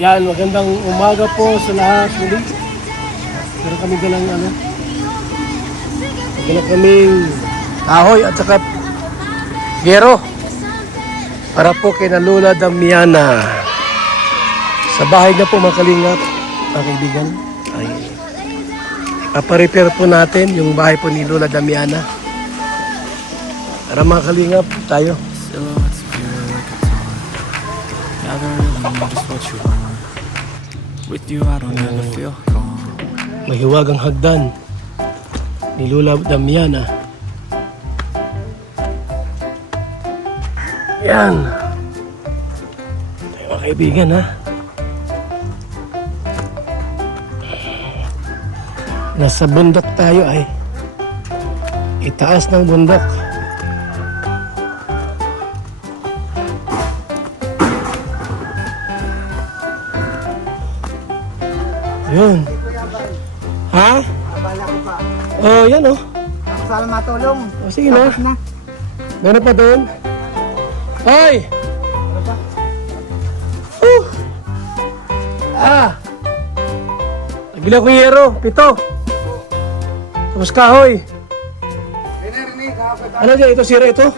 Yan, magandang umaga po sa lahat muli. Meron kami dalang dala kaming kahoy at saka gero para po kay na Lola Damiana. Sa bahay na po mga kalingap, mga kaibigan, ay paparepair po natin yung bahay po ni Lola Damiana. Para mga kalingap tayo. Silhouettes pure like a tar. Never really know just what you are. With you I don't ever feel calm. Mahiwagang hagdan ni Lola Damiana. Yan. Tayo mga kaibigan ha. Nasa bundok tayo ay. Itaas ng bundok. Yun. Ha? Abala ko pa. Oh, yan oh. Ako sana matulong. Oh, sige na. Tapos na. Meron pa doon. Hoy! Ano pa? Ah! Nagbilang ko yero. 7. Tapos kahoy. Rinig, kapag Ano dyan? Ito, sira ito?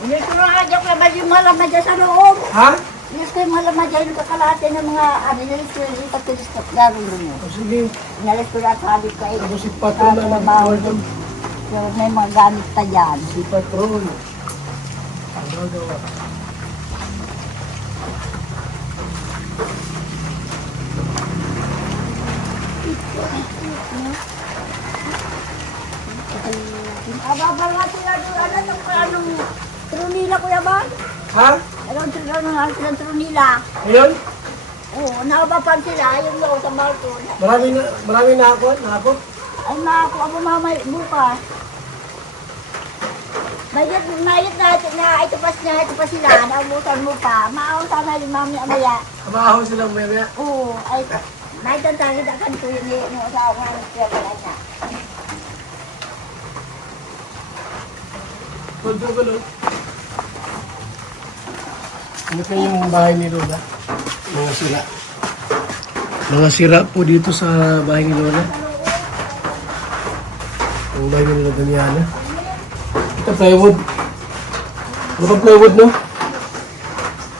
Hindi ko na nga dyan kaya yung malamad dyan sa loob. Ha? Hindi ko yung malamad dyan yung kakalate ng mga anilis ko yung katilis na gano'n mo. Oh, sige. Inalis ko na sabi ko ay Tapos si Patron na trabaho nagtrabaho. dun. So, may mga gamit pa dyan. Si Patron. Ang gagawa. Ababal nga sila doon. Anong trunila kuya ba? Ha? Anong trunila? Ngayon? Oo, nakabapan sila yung loob sa balkon. Marami na ako. Ay mga ako, abo mamay, bukas. Mayat natin na ito pa sila, naubusan mo pa. Maaw sana yung mami amaya. Kabaho silang maya. Oo, ay, naitantangin akan ko yung asawa ng kaya niya. Gulo. Ano kayo yung bahay ni Lola? Mga sira. Mga sira po dito sa bahay ni Lola. Ang bahay ni Lola Damiana. Ito plywood. Ano pa plywood, no?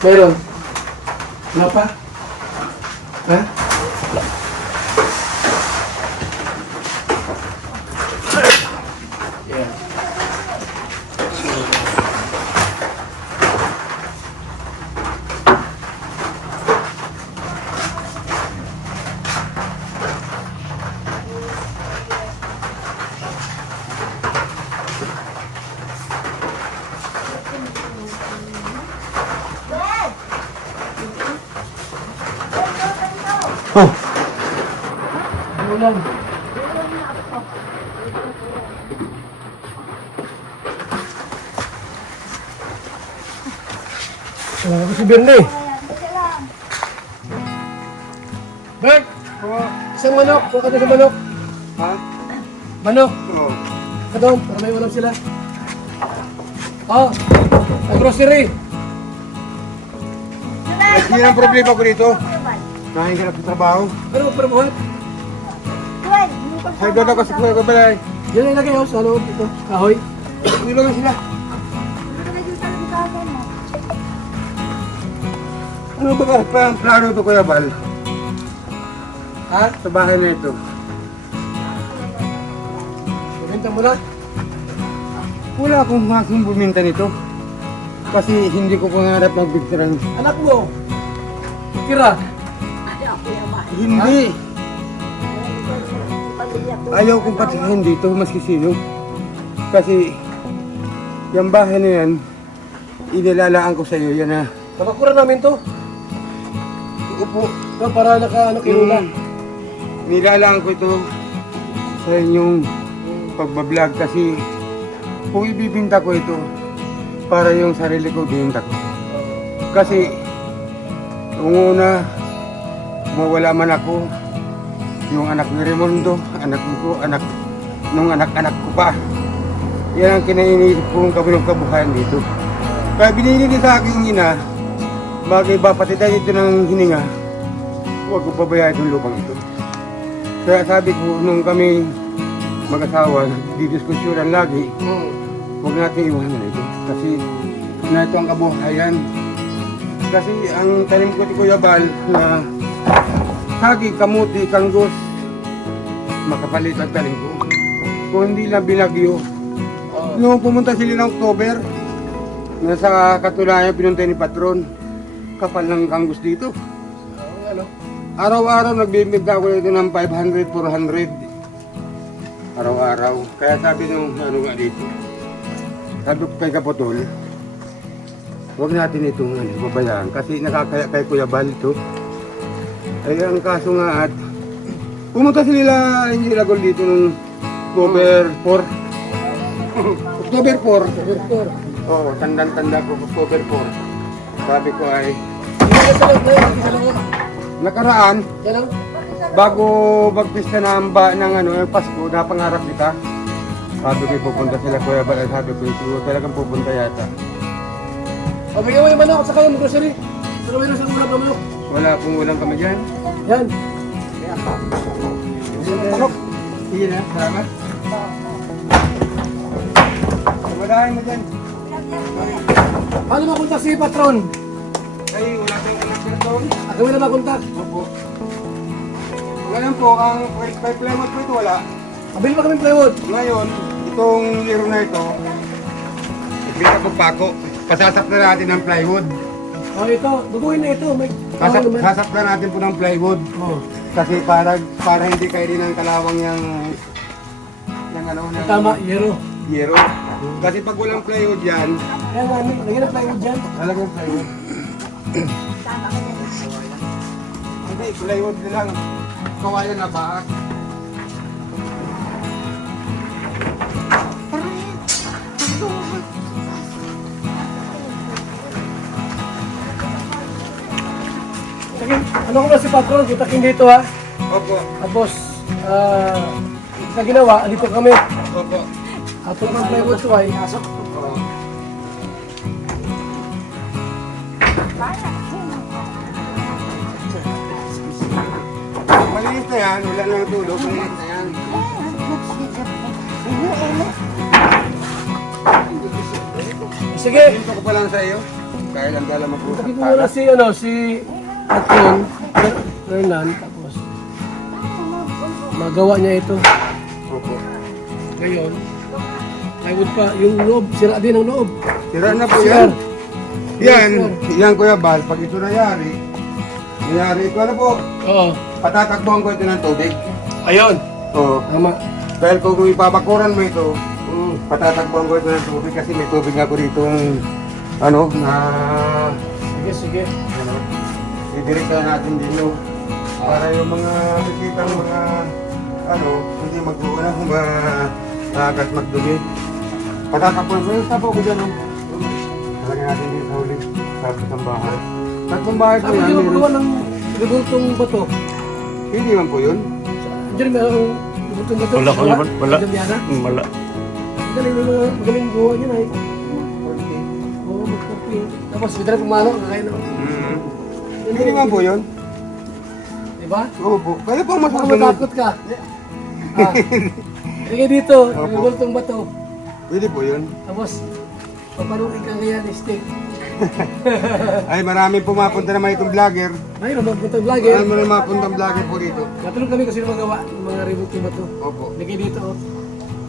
Meron. Wala pa? Ha? Yeah. Oh. Ano lang? Ako si Bernie. Bert! Isang manok. Kuha ka doon sa manok. Ha? Manok. Oo. Ka doon. Para may ulam sila. Oh. Ang grocery. Yan ang problema ko dito. Nahihirap sa trabaho. Ano ang perbuhat? Ay, doon ako sa kuya ko balay. Yan ang ilagay sa loob dito. Kahoy. Hindi lang sila. Ano ba ang plano to Kuya Bal? Ha? Sa bahay na ito. Bumenta mo na. Wala akong masong buminta nito. Kasi hindi ko pangarap magbigtiran. Anak mo. Kira. Hindi. Ayaw kong patihin dito maski sino. Kasi yung bahay na yan, inilalaan ko sa iyo yan na Kapakura namin to. Opo. No, para naka ano kilula. Nilalaan ko ito sa inyong pagbablog kasi kung ibibinta ko ito para yung sarili ko binta ko. Kasi nung una mawala man ako, yung anak ni Raimundo, anak ko, nung anak-anak ko pa. Yan ang kinainip kong kabuhayan dito. Kaya binili niya sa aking ina, bagay ba pati tayo ito ng hininga, huwag ko pabayaan itong lupang ito. Kaya sabi ko, nung kami mag-asawa, didiskusyonan lagi, huwag natin iwanan ito. Kasi na ito ang kabuhayan. Kasi ang tanim ko ni Kuya Bal na hagi, kamuti, kanggos, makapalit ang tanim ko. Kung hindi lang binagyo. Noong pumunta sila ng October, nasa Katunayan pinunta ni Patron, kapal ng kanggos dito. Araw-araw nagbibigay ako ito ng 500, 400. Araw-araw. Kaya sabi nung ano nga dito, sabi ko kay Kaputol, huwag natin itong babayaan kasi nakakaya kay Kuya Bal ito. Ay ang kaso nga at pumunta sila hindi lagol dito nung October 4. October 4. Oo, tanda ko October 4. Sabi ko ay nakaraan, bago magpista ng Pasko, napangarap kita. Sabi ko pupunta sila Kuya Bal, sabi ko siguro talagang pupunta yata. O, bigyan mo yung manok sa kayo ng grocery. Saka meron sa ulam na manok. Wala pong ulang kami dyan. Yan. Manok. Sige na, salamat. Walahin mo dyan. Paano makontak si Patron? Ay, wala kang connection doon. At kami na makontak. Opo. Ngayon po, ang plywood po ito wala. Kabili pa kami plywood. Ngayon, itong liro na ito, ibigay ko pako. Pasasap na natin ng plywood. O, ito. Guguhin na ito. May kahon naman. Sasap na natin po ng plywood. O. Kasi para hindi kayo din ng kalawang yung ano ng Tama, yero. yero. Kasi pag walang plywood yan, Kaya namin, lagyan ng plywood dyan. talagang plywood. Hindi, plywood na lang. Kawayan na baak. Ano ko na si Patron? Kitakin dito ha. Opo, Tapos, sa ginawa, dito kami. opo. At ito ng plywood to ay. Oo. Malinis na yan, wala nang tulog. Malinis na yan. Sige. Ito ko pa lang sa iyo. Kaya lang dala mag-usap. Kitakin ko muna si Patron, Hernan, tapos magawa niya ito. Opo. Ngayon, plywood pa, yung loob, sira din ang loob. Tira na po yan. Yan Kuya Bal, pag ito nangyari ko ano po, Oo. patatakbuhan ko ito ng tubig. Ayun. Oo. Tama. Dahil kung ipabakuran mo ito, patatakbuhan ko ito ng tubig kasi may tubig ako dito na Sige. idirekta natin dito para yung mga bisitang mga hindi mag-uuna agad magdumi. Patatakbuhan ko yung sapo ko dyan. Talagyan natin dito sa huli sa isang bahay. Tatlong bahay po Tapos yan. yung magawa meron- ng ribultong bato. Hindi man po yun. Diyan merong ribultong bato. Wala ko naman, wala. Damiana. Wala. Magaling gawa niya na eh. Oo, magkapi. Tapos bigla pumalo, kakain na. Hindi man po yun. Diba? Oo po. Kaya po Baka masusunod. matakot ka. Sige dito, Opo. ribultong bato. Pwede po yun. Tapos, paparuin ka kaya ni stick. Ay, maraming pumapunta naman itong vlogger. Mayroon magpuntang vlogger. Maraming mga mapuntang vlogger po dito. Natulog kami kasi magawa ng mga ribultong bato. Opo. Lagay dito oh.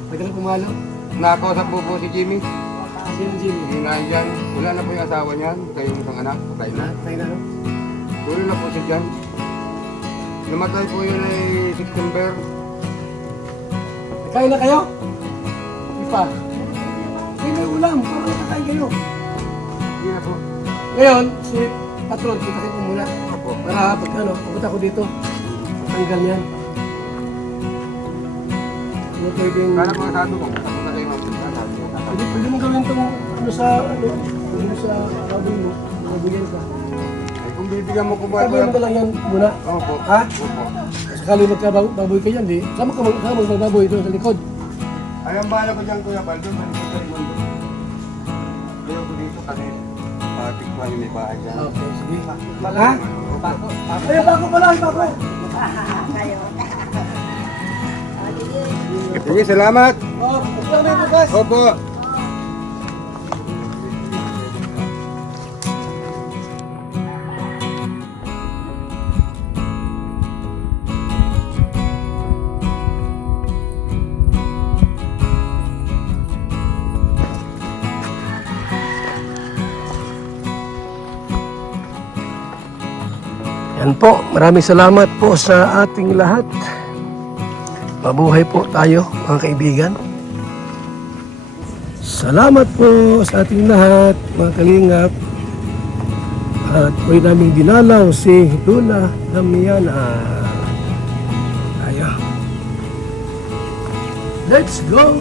Magaling pumalo. Nakausap po si Jimmy. Sino Jimmy? Hindi na dyan. Wala na po yung asawa niyan. Kayong isang anak. Patay na. Tayo na no? Tuloy na po siya dyan. Namatay po yun ay September. Kain na kayo? Di pa. Kain na ulam. Parang kakain kayo. Hindi na po. Ngayon, si Patron, kita ko muna. Opo. Para pag ano, pupunta ko dito. Tanggal yan. Ano pwedeng... Kala mga sabi ko, ako na kayo mapunta. Pwede mo gawin itong ano sa ano, ano sa baboy mo. Mabigyan ka. Ay, kung bibigyan mo ko ba Sabihin mo na lang yan muna. Opo. Ha? Opo. Sakali magkababoy ka yan, di? Sama ka magbaboy doon sa likod. Ay, ang bahala ko dyan, Kuya Baldo, malikot sa limon doon. Ayaw ko dito kasi tikman yung may bahay dyan. Okay, sige. Ha? Ay, bako pala, bako. Kayo. Sige, salamat. Oh, basta na yung bukas. Opo. Yan po, maraming salamat po sa ating lahat. Mabuhay po tayo, mga kaibigan. Salamat po sa ating lahat, mga kalingap. At po namin dinalaw si Lola Damiana. Tayo. Let's go!